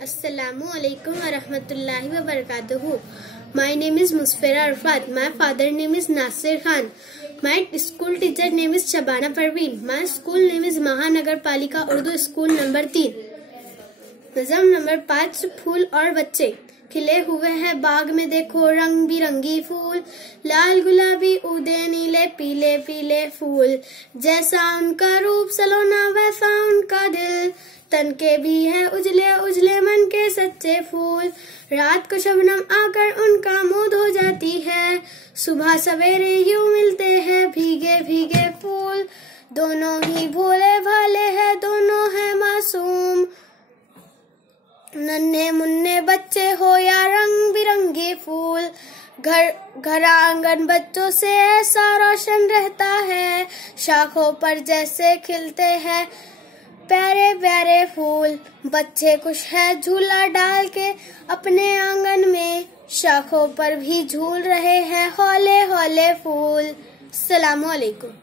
Assalamualaikum warahmatullahi wabarakatuh. My name is Musfira Arfat. My father name is Nasir Khan. My school teacher name is Shabana Parveen. My school name is महानगर पालिका Urdu school number 3. नज़म number 5. फूल और बच्चे. खिले हुए हैं बाग में देखो रंग बिरंगी फूल, लाल गुलाबी उदे नीले पीले पीले फूल, जैसा उनका रूप सलोना वैसा उनका दिल, तन के भी है उजले उजले मन के सच्चे फूल, रात को शबनम आकर उनका मुंह धो जाती है, सुबह सवेरे यूं मिलते हैं भीगे भीगे फूल, दोनों ही भोले भाले हैं दोनों हैं मासूम, नन्हे मुन्ने बच्चे हो या रंग बिरंगे फूल, घर आंगन बच्चों से ऐसा रोशन रहता है, शाखों पर जैसे खिलते हैं प्यारे प्यारे फूल, बच्चे खुश है झूला डाल के अपने आंगन में, शाखों पर भी झूल रहे हैं हौले हौले फूल। अस्सलामु अलैकुम।